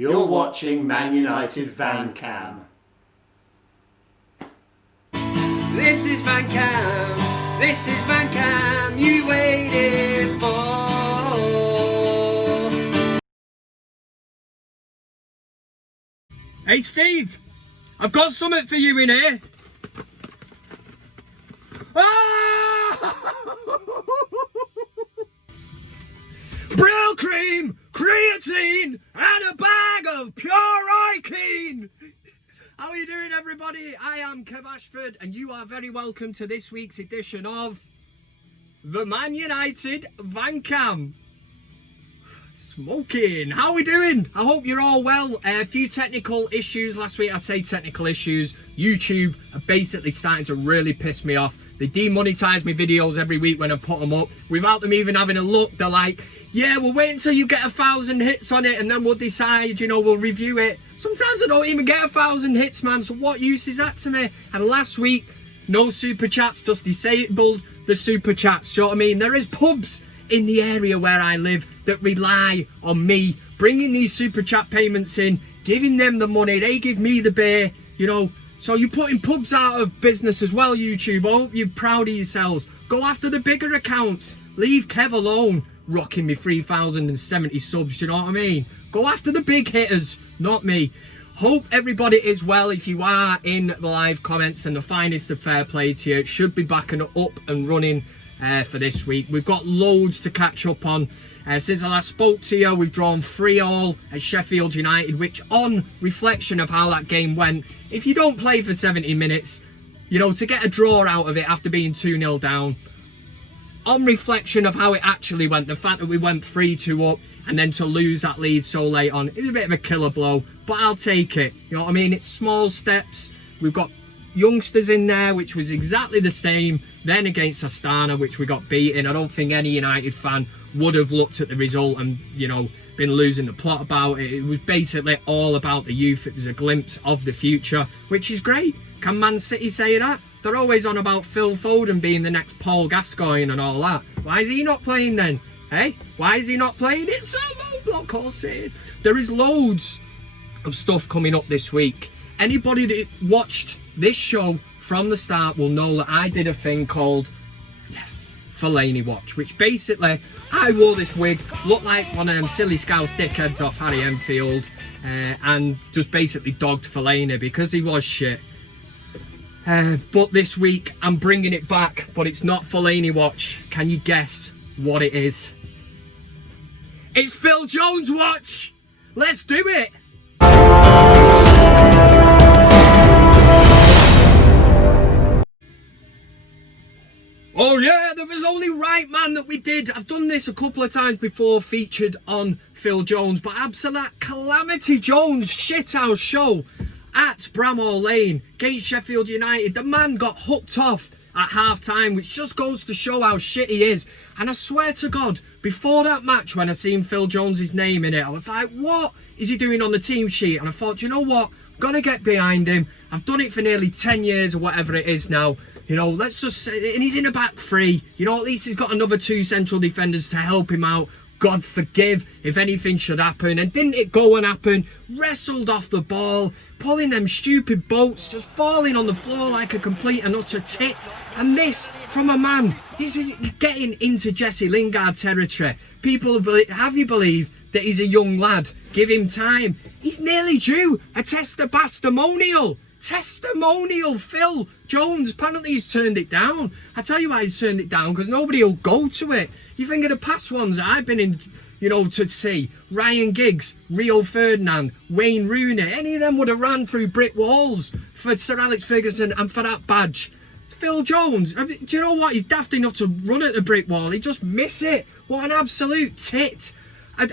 You're watching ManUtd VanCam. This is VanCam, this is VanCam you waited for. Hey Steve, I've got something for you in here. Brill cream, creatine, and a bag of pure Ikeen. How are you doing, everybody? I am Kev Ashford, and you are very welcome to this week's edition of the ManUtd VanCam. Smoking. How are we doing? I hope you're all well. A few technical issues last week. I say technical issues. YouTube are basically starting to really piss me off. They demonetize my videos every week when I put them up without them even having a look. They're like, yeah, we'll wait until you get 1,000 hits on it and then we'll decide, you know, we'll review it. Sometimes I don't even get 1,000 hits, man, so what use is that to me? And last week, no super chats, just disabled the super chats. You know what I mean? There is pubs in the area where I live that rely on me bringing these super chat payments in, giving them the money, they give me the beer, you know. So you're putting pubs out of business as well, YouTube. I hope you're proud of yourselves. Go after the bigger accounts. Leave Kev alone, rocking me 3,070 subs, you know what I mean? Go after the big hitters, not me. Hope everybody is well. If you are in the live comments, and the finest of fair play to you. It should be back and up and running for this week. We've got loads to catch up on. Since I last spoke to you, we've drawn 3-3 at Sheffield United, which on reflection of how that game went, if you don't play for 70 minutes, you know, to get a draw out of it after being 2-0 down, on reflection of how it actually went, the fact that we went 3-2 up and then to lose that lead so late on, it's a bit of a killer blow, but I'll take it. You know what I mean? It's small steps. We've got youngsters in there, which was exactly the same then against Astana, which we got beaten. I don't think any United fan would have looked at the result and, you know, been losing the plot about it. It was basically all about the youth. It was a glimpse of the future, which is great. Can Man City say that? They're always on about Phil Foden being the next Paul Gascoigne and all that. Why is he not playing then? Hey, why is he not playing? It's a low block, course it is. There is loads of stuff coming up this week. Anybody that watched this show from the start will know that I did a thing called, yes, Fellaini Watch, which basically, I wore this wig, looked like one of them silly Scouse dickheads off Harry Enfield, and just basically dogged Fellaini because he was shit. But this week, I'm bringing it back, but it's not Fellaini Watch. Can you guess what it is? It's Phil Jones Watch! Let's do it! Oh yeah, there was only right, man, that we did. I've done this a couple of times before, featured on Phil Jones, but absolute Calamity Jones shithouse show at Bramhall Lane against Sheffield United. The man got hooked off at half-time, which just goes to show how shit he is. And I swear to God, before that match, when I seen Phil Jones's name in it, I was like, what is he doing on the team sheet? And I thought, you know what? I'm gonna get behind him. I've done it for nearly 10 years or whatever it is now. You know, let's just say, and he's in a back three. You know, at least he's got another 2 central defenders to help him out. God forgive if anything should happen. And didn't it go and happen? Wrestled off the ball, pulling them stupid boats, just falling on the floor like a complete and utter tit. And this from a man, this is getting into Jesse Lingard territory. People have you believe that he's a young lad. Give him time. He's nearly due a testimonial. Testimonial Phil Jones. Apparently he's turned it down. I tell you why he's turned it down, because nobody will go to it. You think of the past ones that I've been in, you know, to see, Ryan Giggs, Rio Ferdinand, Wayne Rooney, any of them would have ran through brick walls for Sir Alex Ferguson and for that badge. Phil Jones, I mean, do you know what? He's daft enough to run at the brick wall. He just miss it. What an absolute tit.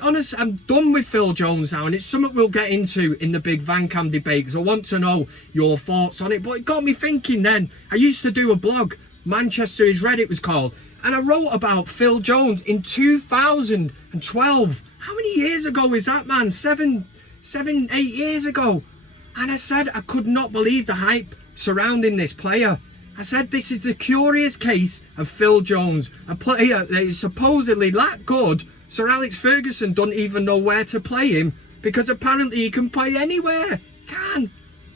Honestly, I'm done with Phil Jones now, and it's something we'll get into in the big VanCam debate, because I want to know your thoughts on it. But it got me thinking then. I used to do a blog, Manchester is Red it was called, and I wrote about Phil Jones in 2012. How many years ago is that, man? 8 years ago. And I said I could not believe the hype surrounding this player. I said this is the curious case of Phil Jones, a player that is supposedly that good. Sir Alex Ferguson doesn't even know where to play him, because apparently he can play anywhere. He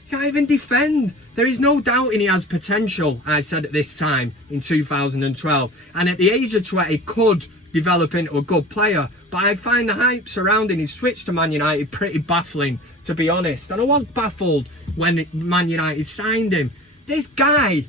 can't even defend. There is no doubting he has potential, I said at this time in 2012, and at the age of 20 could develop into a good player, but I find the hype surrounding his switch to Man United pretty baffling, to be honest. And I was baffled when Man United signed him. This guy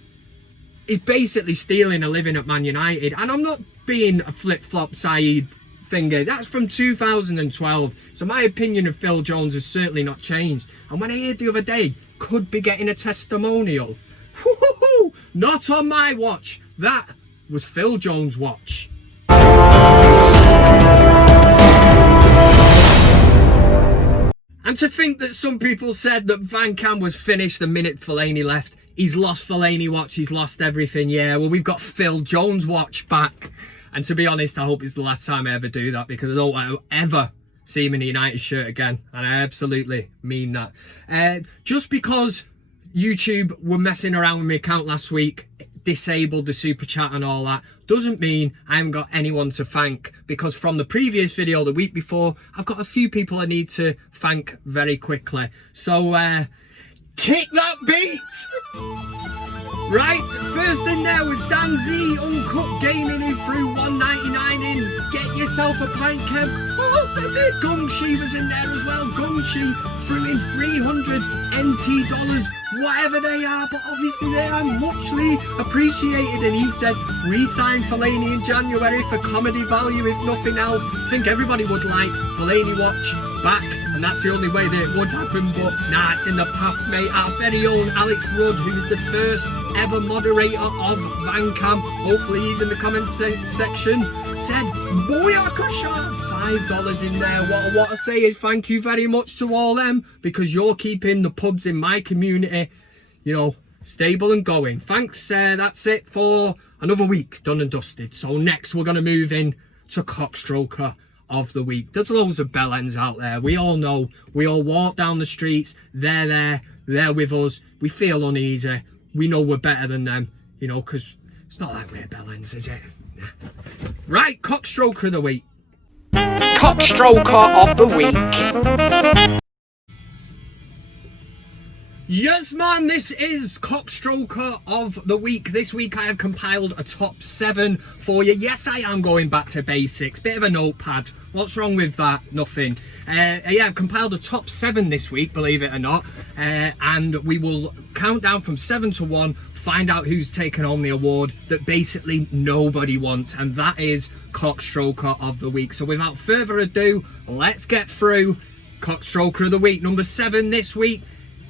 is basically stealing a living at Man United, and I'm not being a flip-flop Saeed finger. That's from 2012, so my opinion of Phil Jones has certainly not changed. And when I heard the other day, could be getting a testimonial, not on my watch. That was Phil Jones' watch. And to think that some people said that VanCam was finished the minute Fellaini left. He's lost Fellaini watch, he's lost everything. Yeah, well, we've got Phil Jones watch back. And to be honest, I hope it's the last time I ever do that, because I don't want to ever see him in a United shirt again. And I absolutely mean that. Just because YouTube were messing around with my account last week, disabled the super chat and all that, doesn't mean I haven't got anyone to thank, because from the previous video the week before, I've got a few people I need to thank very quickly. So kick that beat. Right, first in there was Dan Z, Uncut Gaming, who threw $1.99 in. Get yourself a pint, Kev. Oh, so there. Gungshi was in there as well. Gungshi threw in 300 NT dollars, whatever they are, but obviously they are muchly appreciated. And he said, re-sign Fellaini in January for comedy value, if nothing else. I think everybody would like Fellaini watch back, and that's the only way that it would happen, but nah, it's in the past, mate. Our very own Alex Rudd, who is the first ever moderator of VanCam, hopefully he's in the comment section, said, Booyakasha, $5 in there. What I want to say is thank you very much to all them, because you're keeping the pubs in my community, you know, stable and going. Thanks, that's it for another week, done and dusted. So next we're going to move in to CockStroker of the week. There's loads of bellends out there. We all know. We all walk down the streets. They're there. They're with us. We feel uneasy. We know we're better than them, you know, because it's not like we're bellends, is it? Right, CockStroker of the week. CockStroker of the week. Yes, man, this is CockStroker of the week. This week I have compiled a top 7 for you. Yes, I am going back to basics. Bit of a notepad. What's wrong with that? Nothing. Yeah, I've compiled a top 7 this week, believe it or not. And we will count down from 7 to 1, find out who's taken home the award that basically nobody wants. And that is CockStroker of the week. So without further ado, let's get through CockStroker of the week. Number 7 this week.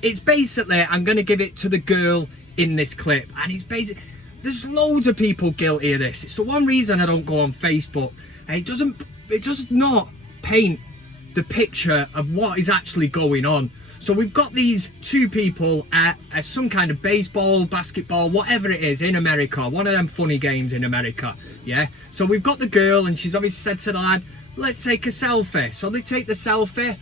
It's basically, I'm going to give it to the girl in this clip. And it's basically, there's loads of people guilty of this. It's the one reason I don't go on Facebook. It does not paint the picture of what is actually going on. So we've got these two people at some kind of baseball, basketball, whatever it is in America. One of them funny games in America, yeah? So we've got the girl and she's obviously said to the lad, let's take a selfie. So they take the selfie.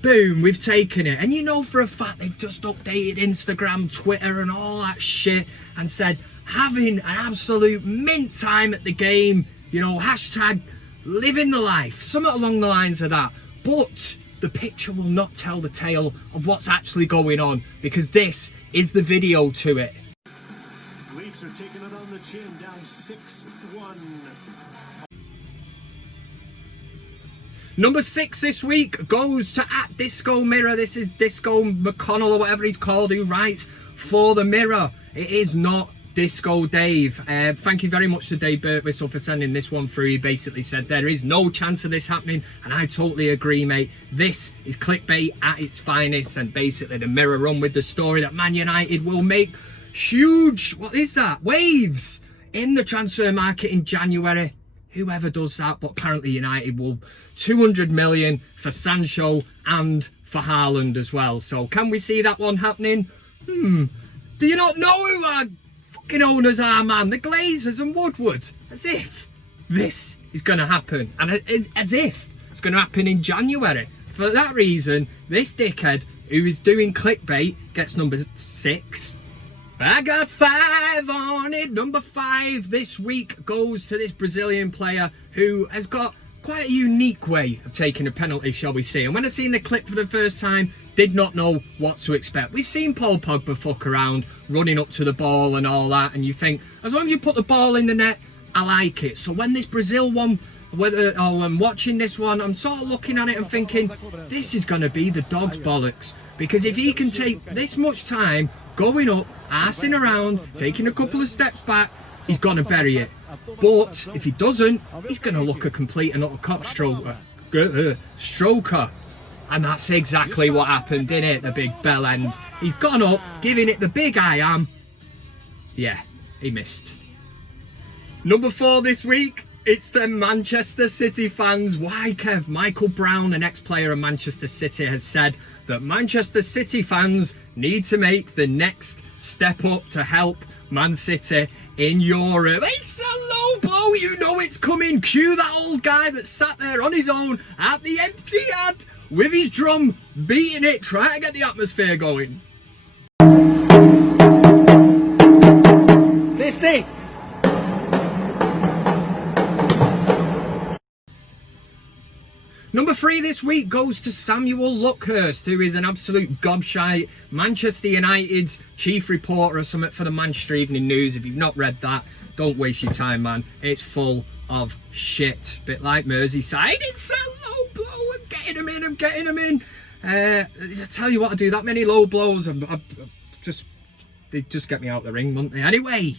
Boom, we've taken it. And you know for a fact they've just updated Instagram, Twitter and all that shit and said, having an absolute mint time at the game, you know, hashtag living the life, something along the lines of that. But the picture will not tell the tale of what's actually going on, because this is the video to it. Leafs are taking it on the chin, down 6-1. Number 6 this week goes to @DiscoMirror. This is Disco McConnell or whatever he's called, who writes for the Mirror. It is not Disco Dave. Thank you very much to Dave Birtwhistle for sending this one through. He basically said there is no chance of this happening, and I totally agree, mate. This is clickbait at its finest, and basically the Mirror run with the story that Man United will make huge, what is that, waves in the transfer market in January. Whoever does that, but currently United will 200 million for Sancho and for Haaland as well. So can we see that one happening? Do you not know who our fucking owners are, man? The Glazers and Woodward. As if this is going to happen. And as if it's going to happen in January. For that reason, this dickhead who is doing clickbait gets number 6. I got 5 on it. Number 5 this week goes to this Brazilian player who has got quite a unique way of taking a penalty, shall we say. And when I seen the clip for the first time, did not know what to expect. We've seen Paul Pogba fuck around, running up to the ball and all that, and you think, as long as you put the ball in the net, I like it. So when this Brazil one, I'm watching this one, I'm sort of looking at it and thinking, this is going to be the dog's bollocks. Because if he can take this much time going up, arsing around, taking a couple of steps back, he's going to bury it. But if he doesn't, he's going to look a complete and utter cockstroker. Stroker. And that's exactly what happened, didn't it? The big bell end. He's gone up, giving it the big I am. Yeah, he missed. Number 4 this week, it's the Manchester City fans. Why, Kev? Michael Brown, an ex-player of Manchester City, has said that Manchester City fans need to make the next step up to help Man City in Europe. It's a low blow, you know it's coming. Cue that old guy that sat there on his own at the Etihad with his drum, beating it, trying to get the atmosphere going. 50. Number 3 this week goes to Samuel Luckhurst, who is an absolute gobshite, Manchester United's chief reporter or something for the Manchester Evening News. If you've not read that, don't waste your time, man. It's full of shit. Bit like Merseyside. It's a low blow. I'm getting him in. I tell you what, I do that many low blows. They just get me out the ring, wouldn't they? Anyway,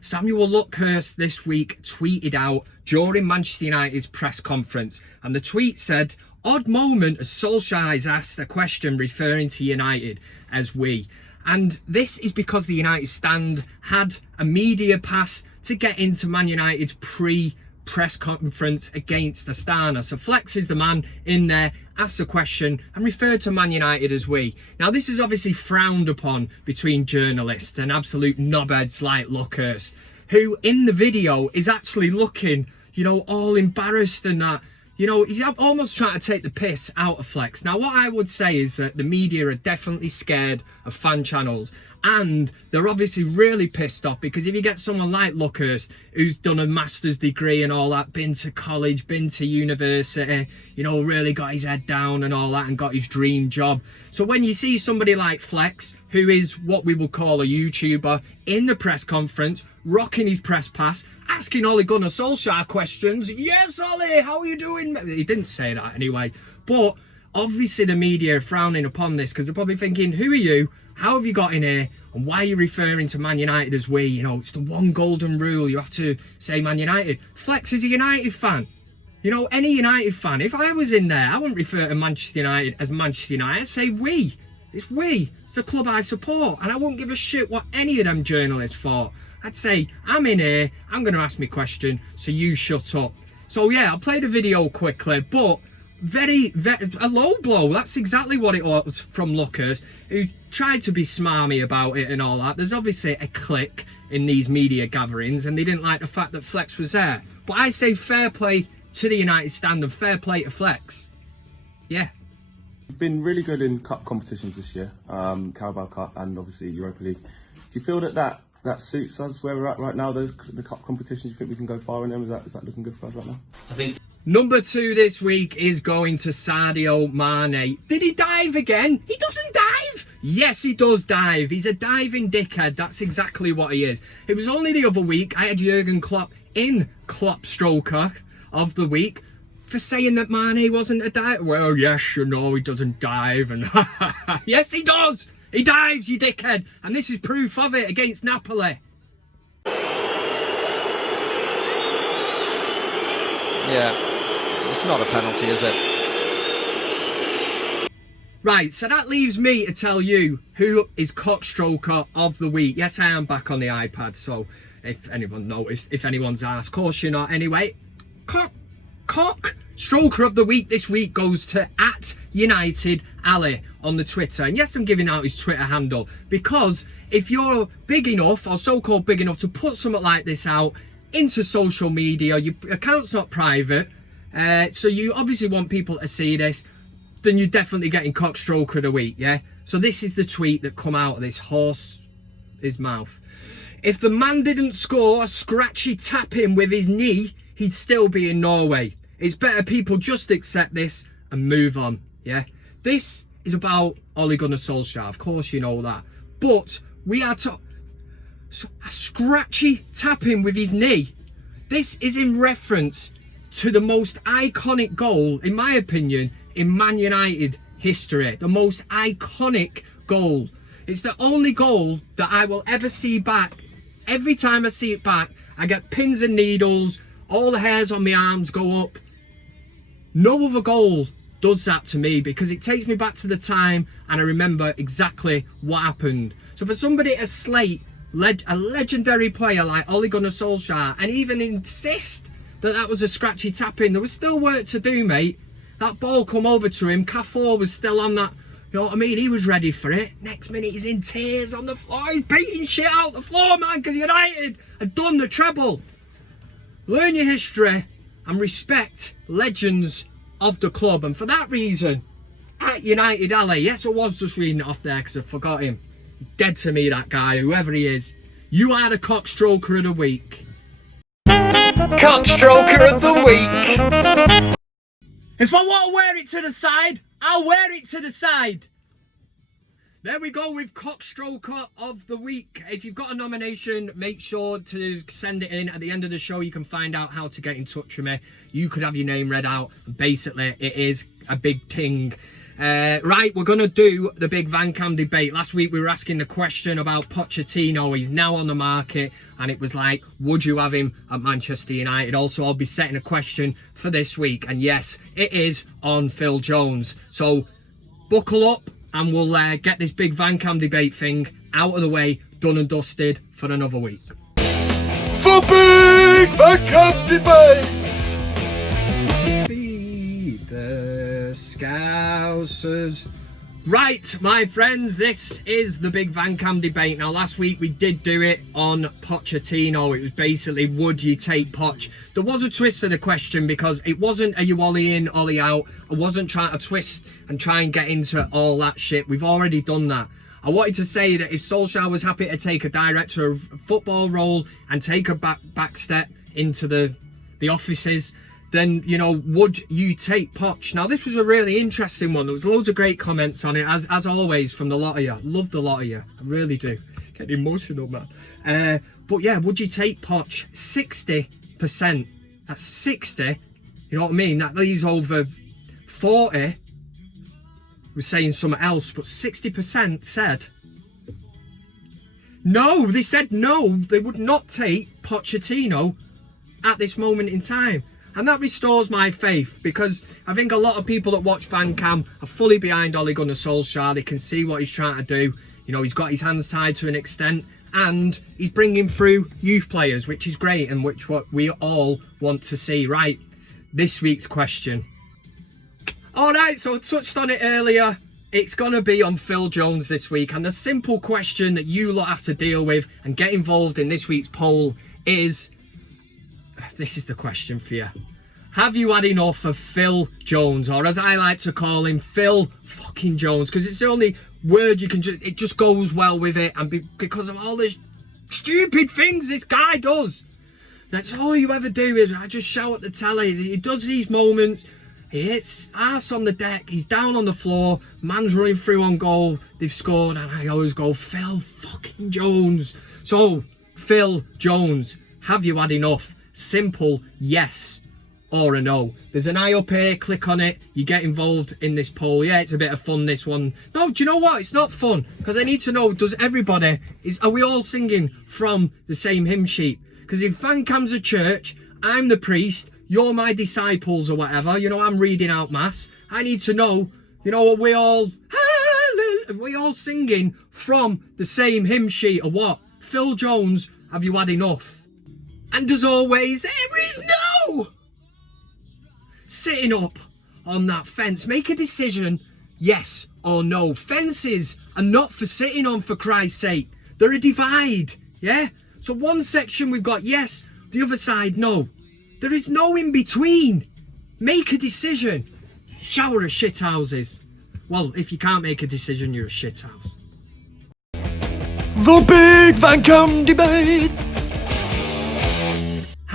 Samuel Luckhurst this week tweeted out during Manchester United's press conference, and the tweet said, "Odd moment as Solskjaer is asked a question referring to United as we." And this is because the United stand had a media pass to get into Man United's pre-press conference against Astana. So Flex is the man in there, asked a question and referred to Man United as we. Now this is obviously frowned upon between journalists and absolute knobheads like Luckhurst, who in the video is actually looking, you know, all embarrassed and that. You know, he's almost trying to take the piss out of Flex. Now, what I would say is that the media are definitely scared of fan channels. And they're obviously really pissed off because if you get someone like Luckhurst, who's done a master's degree and all that, been to college, been to university, you know, really got his head down and all that and got his dream job. So when you see somebody like Flex, who is what we would call a YouTuber, in the press conference, rocking his press pass, asking Ole Gunnar Solskjaer questions. Yes, Ole, how are you doing? He didn't say that anyway. But obviously the media are frowning upon this because they're probably thinking, who are you? How have you got in here? And why are you referring to Man United as we? You know, it's the one golden rule. You have to say Man United. Flex is a United fan. You know, any United fan. If I was in there, I wouldn't refer to Manchester United as Manchester United. I'd say we. It's we. It's the club I support. And I wouldn't give a shit what any of them journalists thought. I'd say, I'm in here, I'm going to ask me a question, so you shut up. So yeah, I'll play the video quickly, but very, a low blow. That's exactly what it was from Luckhurst, who tried to be smarmy about it and all that. There's obviously a clique in these media gatherings, and they didn't like the fact that Flex was there. But I say fair play to the United stand and fair play to Flex. Yeah. We've been really good in cup competitions this year, Carabao Cup and obviously Europa League. Do you feel that suits us where we're at right now? The cup competitions, you think we can go far in them? Is that looking good for us right now? I think. Number 2 this week is going to Sadio Mane. Did he dive again? He doesn't dive. Yes, he does dive. He's a diving dickhead. That's exactly what he is. It was only the other week I had Jurgen Klopp in CockStroker of the week for saying that Mane wasn't a diver. Well, yes, you know, he doesn't dive. And yes, he does. He dives, you dickhead. And this is proof of it against Napoli. Yeah, it's not a penalty, is it? Right, so that leaves me to tell you who is CockStroker of the week. Yes, I am back on the iPad, so if anyone noticed, if anyone's asked, of course you're not. Anyway, CockStroker of the week this week goes to @United Ali on the Twitter. And yes, I'm giving out his Twitter handle because if you're big enough or so-called big enough to put something like this out into social media, your account's not private, so you obviously want people to see this, then you're definitely getting CockStroker of the week, yeah? So this is the tweet that come out of this his mouth. If the man didn't score a scratchy tap in with his knee, he'd still be in Norway. It's better people just accept this and move on, yeah? This is about Ole Gunnar Solskjaer, of course you know that. But we are to a scratchy tapping with his knee. This is in reference to the most iconic goal, in my opinion, in Man United history. The most iconic goal. It's the only goal that I will ever see back. Every time I see it back, I get pins and needles, all the hairs on my arms go up. No other goal does that to me because it takes me back to the time and I remember exactly what happened. So for somebody to slate a legendary player like Ole Gunnar Solskjaer and even insist that that was a scratchy tap-in, there was still work to do, mate. That ball come over to him, Cafour was still on that, you know what I mean? He was ready for it. Next minute he's in tears on the floor, he's beating shit out the floor, man, because United had done the treble. Learn your history and respect legends of the club, and for that reason, at United LA, yes I was just reading it off there because I forgot him. He's dead to me, that guy, whoever he is. You are the CockStroker of the week. CockStroker of the week. If I want to wear it to the side, I'll wear it to the side. There we go with CockStroker of the week. If you've got a nomination, make sure to send it in. At the end of the show, you can find out how to get in touch with me. You could have your name read out. Basically, it is a big ting. Right, we're going to do the big VanCam debate. Last week, we were asking the question about Pochettino. He's now on the market. And it was like, would you have him at Manchester United? Also, I'll be setting a question for this week. And yes, it is on Phil Jones. So, buckle up. And we'll get this big VanCam debate thing out of the way, done and dusted for another week. For big VanCam Debate. Be the Scousers. Right, my friends, this is the big VanCam debate. Now, last week we did do it on Pochettino. It was basically, would you take Poch? There was a twist to the question because it wasn't, are you Ole in, Ole out? I wasn't trying to twist and try and get into all that shit. We've already done that. I wanted to say that if Solskjaer was happy to take a director of football role and take a back step into the offices, then, you know, would you take Poch? Now, this was a really interesting one. There was loads of great comments on it, as always, from the lot of you. Love the lot of you. I really do. Get emotional, man. But, yeah, would you take Poch? 60%. That's 60. You know what I mean? That leaves over 40. We're saying something else, but 60% said no. They said no. They would not take Pochettino at this moment in time. And that restores my faith because I think a lot of people that watch VanCam are fully behind Ole Gunnar Solskjaer. They can see what he's trying to do. You know, he's got his hands tied to an extent and he's bringing through youth players, which is great and which what we all want to see. Right, this week's question. All right, so I touched on it earlier. It's going to be on Phil Jones this week. And the simple question that you lot have to deal with and get involved in this week's poll is... This is the question for you. Have you had enough of Phil Jones, or as I like to call him, Phil fucking Jones? Because it's the only word you can it just goes well with it, and because of all the stupid things this guy does. That's all you ever do is I just shout at the telly. He does these moments, he hits arse on the deck, he's down on the floor, man's running through on goal, they've scored, and I always go, Phil fucking Jones. So, Phil Jones, have you had enough? Simple yes or a no. There's an eye up here, click on it, you get involved in this poll. Yeah, it's a bit of fun, this one. No, do you know what? It's not fun because I need to know, are we all singing from the same hymn sheet? Because if VanCam's a church, I'm the priest, you're my disciples or whatever, you know, I'm reading out mass. I need to know, you know, are we all singing from the same hymn sheet or what? Phil Jones, have you had enough? And as always, there is no sitting up on that fence. Make a decision, yes or no. Fences are not for sitting on, for Christ's sake. They're a divide, yeah? So one section we've got yes, the other side no. There is no in between. Make a decision. Shower of shithouses. Well, if you can't make a decision, you're a shithouse. The big VanCam Debate.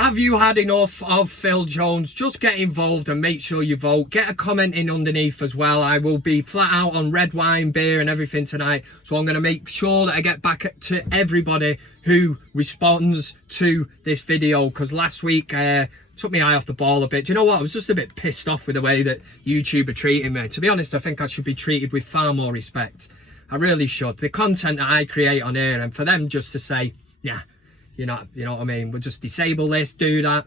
Have you had enough of Phil Jones? Just get involved and make sure you vote. Get a comment in underneath as well. I will be flat out on red wine, beer and everything tonight. So I'm going to make sure that I get back to everybody who responds to this video. Because last week took my eye off the ball a bit. Do you know what? I was just a bit pissed off with the way that YouTube are treating me. To be honest, I think I should be treated with far more respect. I really should. The content that I create on here, and for them just to say, yeah, you know what I mean? We'll just disable this, do that.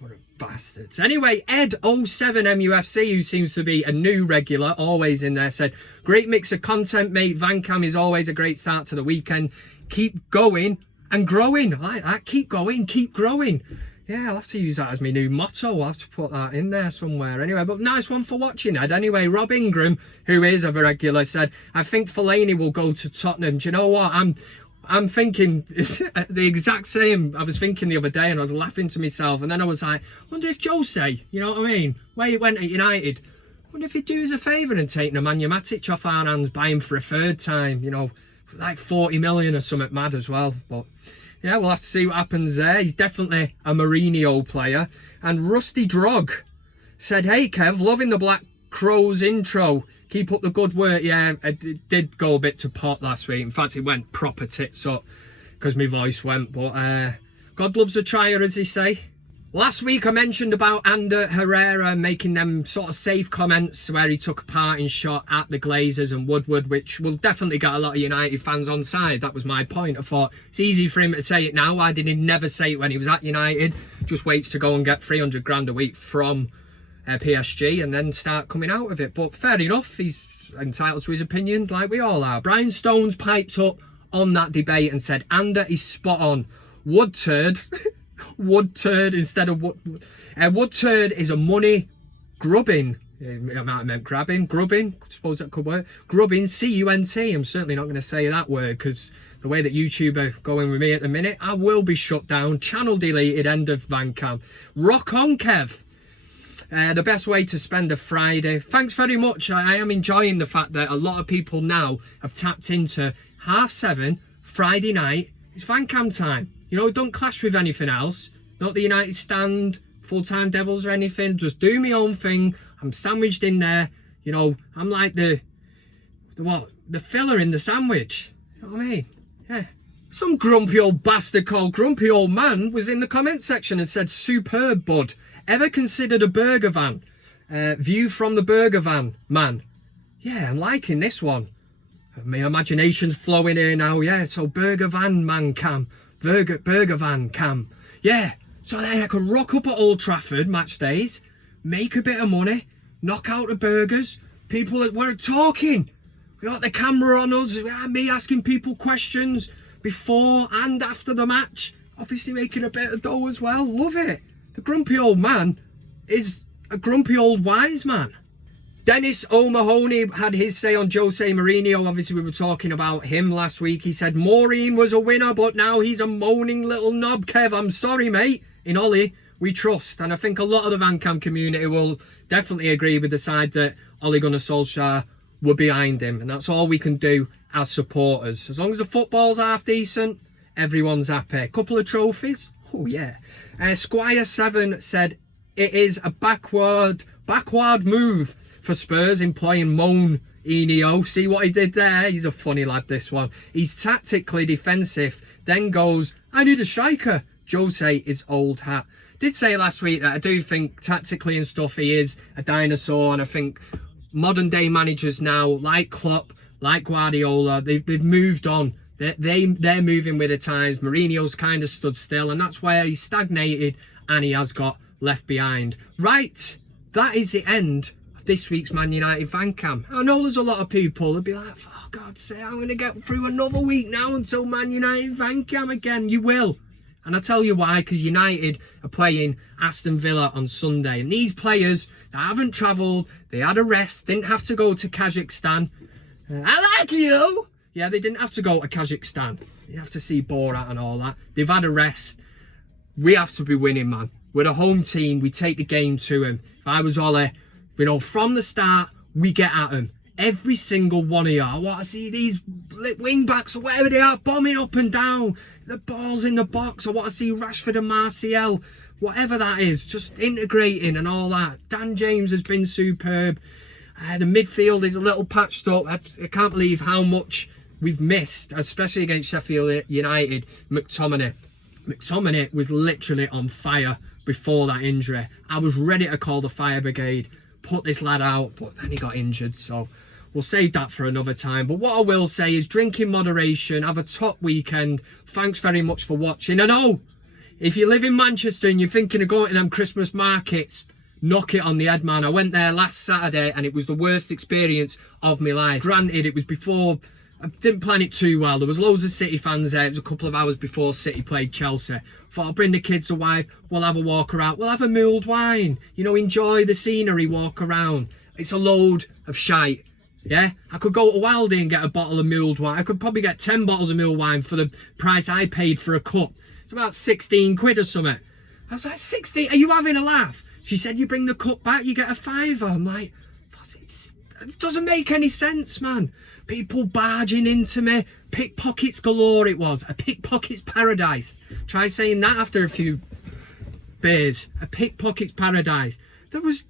What a bastards. Anyway, Ed07MUFC, who seems to be a new regular, always in there, said, great mix of content, mate. VanCam is always a great start to the weekend. Keep going and growing. I like that. Keep going, keep growing. Yeah, I'll have to use that as my new motto. I'll have to put that in there somewhere. Anyway, but nice one for watching, Ed. Anyway, Rob Ingram, who is a regular, said, I think Fellaini will go to Tottenham. Do you know what? I'm thinking the exact same. I was thinking the other day and I was laughing to myself, and then I was like, wonder if Jose, you know what I mean, where he went at United, wonder if he'd do us a favour and take ManUtd off our hands, buy him for a third time, you know, like 40 million or something mad as well. But yeah, we'll have to see what happens there. He's definitely a Mourinho player. And Rusty Drog said, hey Kev, loving the Black Crows intro. Keep up the good work. Yeah, it did go a bit to pot last week. In fact, it went proper tits up because my voice went. But God loves a trier, as they say. Last week I mentioned about Ander Herrera making them sort of safe comments where he took a parting shot at the Glazers and Woodward, which will definitely get a lot of United fans on side. That was my point. I thought it's easy for him to say it now. Why did he never say it when he was at United? Just waits to go and get 300 grand a week from PSG and then start coming out of it. But fair enough, he's entitled to his opinion like we all are. Brian Stones piped up on that debate and said, Ander is spot on. Wood turd wood turd instead of wood. Wood turd is a money grubbing. It might have meant grabbing, grubbing. I suppose that could work. Grubbing, C-U-N-T. I'm certainly not going to say that word because the way that YouTube are going with me at the minute, I will be shut down. Channel deleted. End of VanCam. Rock on, Kev. The best way to spend a Friday. Thanks very much. I am enjoying the fact that a lot of people now have tapped into 7:30 Friday night. It's VanCam time. You know, don't clash with anything else. Not the United Stand, Full-Time Devils or anything. Just do my own thing. I'm sandwiched in there. You know, I'm like the filler in the sandwich. You know what I mean? Yeah. Some grumpy old bastard called Grumpy Old Man was in the comment section and said, superb, bud. Ever considered a burger van? View from the burger van, man. Yeah, I'm liking this one. My imagination's flowing here now. Yeah, so burger van man cam. Burger van cam. Yeah, so then I can rock up at Old Trafford match days, make a bit of money, knock out the burgers. People that were talking. We got the camera on us. Me asking people questions before and after the match. Obviously making a bit of dough as well. Love it. The grumpy old man is a grumpy old wise man. Dennis O'Mahony had his say on Jose Mourinho. Obviously, we were talking about him last week. He said Maureen was a winner, but now he's a moaning little knob. Kev, I'm sorry, mate. In Ollie, we trust. And I think a lot of the VanCam community will definitely agree with the side that Ole Gunnar Solskjaer were behind him. And that's all we can do as supporters. As long as the football's half decent, everyone's happy. A couple of trophies. Oh, yeah. Squire 7 said, it is a backward move for Spurs employing Moan Enio. See what he did there? He's a funny lad, this one. He's tactically defensive, then goes, I need a striker. Jose is old hat. Did say last week that I do think tactically and stuff he is a dinosaur, and I think modern day managers now, like Klopp, like Guardiola, they've moved on. They're moving with the times. Mourinho's kind of stood still, and that's where he's stagnated and he has got left behind. Right, that is the end of this week's ManUtd VanCam. I know there's a lot of people that'll be like, for God's sake, I'm going to get through another week now until ManUtd VanCam again. You will. And I'll tell you why, because United are playing Aston Villa on Sunday. And these players that haven't travelled, they had a rest, didn't have to go to Kazakhstan. I like you. Yeah, they didn't have to go to Kazakhstan. You have to see Borat and all that. They've had a rest. We have to be winning, man. We're a home team. We take the game to him. If I was Ole, you know, from the start, we get at him. Every single one of you. I want to see these wing backs or whatever they are, bombing up and down. The ball's in the box. I want to see Rashford and Martial, whatever that is, just integrating and all that. Dan James has been superb. The midfield is a little patched up. I can't believe how much we've missed, especially against Sheffield United. McTominay was literally on fire before that injury. I was ready to call the fire brigade, put this lad out, but then he got injured, so we'll save that for another time. But what I will say is drink in moderation, have a top weekend. Thanks very much for watching. And oh, if you live in Manchester and you're thinking of going to them Christmas markets, knock it on the head, man. I went there last Saturday and it was the worst experience of my life. Granted, it was before, I didn't plan it too well. There was loads of City fans there. It was a couple of hours before City played Chelsea. Thought I'll bring the kids, the wife, we'll have a walk around. We'll have a mulled wine. You know, enjoy the scenery, walk around. It's a load of shite. Yeah, I could go to Aldi and get a bottle of mulled wine. I could probably get 10 bottles of mulled wine for the price I paid for a cup. It's about 16 quid or something. I was like, 16? Are you having a laugh? She said, you bring the cup back, you get a £5. I'm like, it doesn't make any sense, man. People barging into me. Pickpockets galore it was. A pickpocket's paradise. Try saying that after a few beers. A pickpocket's paradise. There was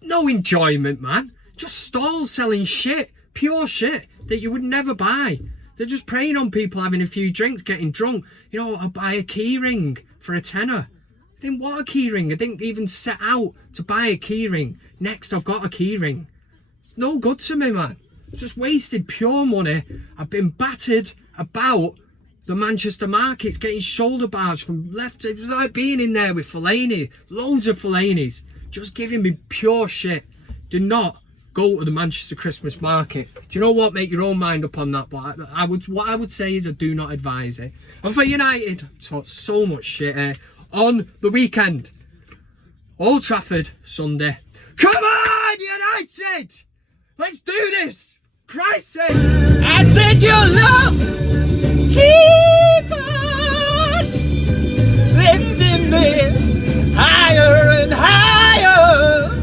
no enjoyment, man. Just stalls selling shit. Pure shit that you would never buy. They're just preying on people having a few drinks, getting drunk. You know, I'll buy a key ring for a tenner. I didn't want a key ring. I didn't even set out to buy a key ring. Next, I've got a key ring. No good to me, man. Just wasted pure money. I've been battered about the Manchester markets, getting shoulder barged from left. It was like being in there with Fellaini. Loads of Fellaini's. Just giving me pure shit. Do not go to the Manchester Christmas market. Do you know what? Make your own mind up on that. But what I would say is I do not advise it. And for United, I've taught so much shit here. On the weekend, Old Trafford, Sunday. Come on, United! Let's do this! Christ's sake! I said your love! Keep on lifting me higher and higher!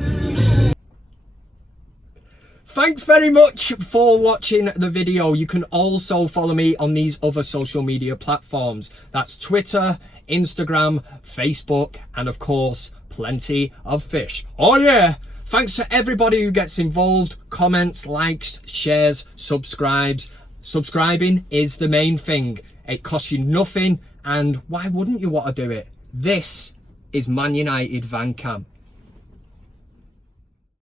Thanks very much for watching the video. You can also follow me on these other social media platforms. That's Twitter, Instagram, Facebook, and of course, plenty of fish. Oh yeah! Thanks to everybody who gets involved, comments, likes, shares, subscribes. Subscribing is the main thing. It costs you nothing, and why wouldn't you want to do it? This is ManUtd VanCam.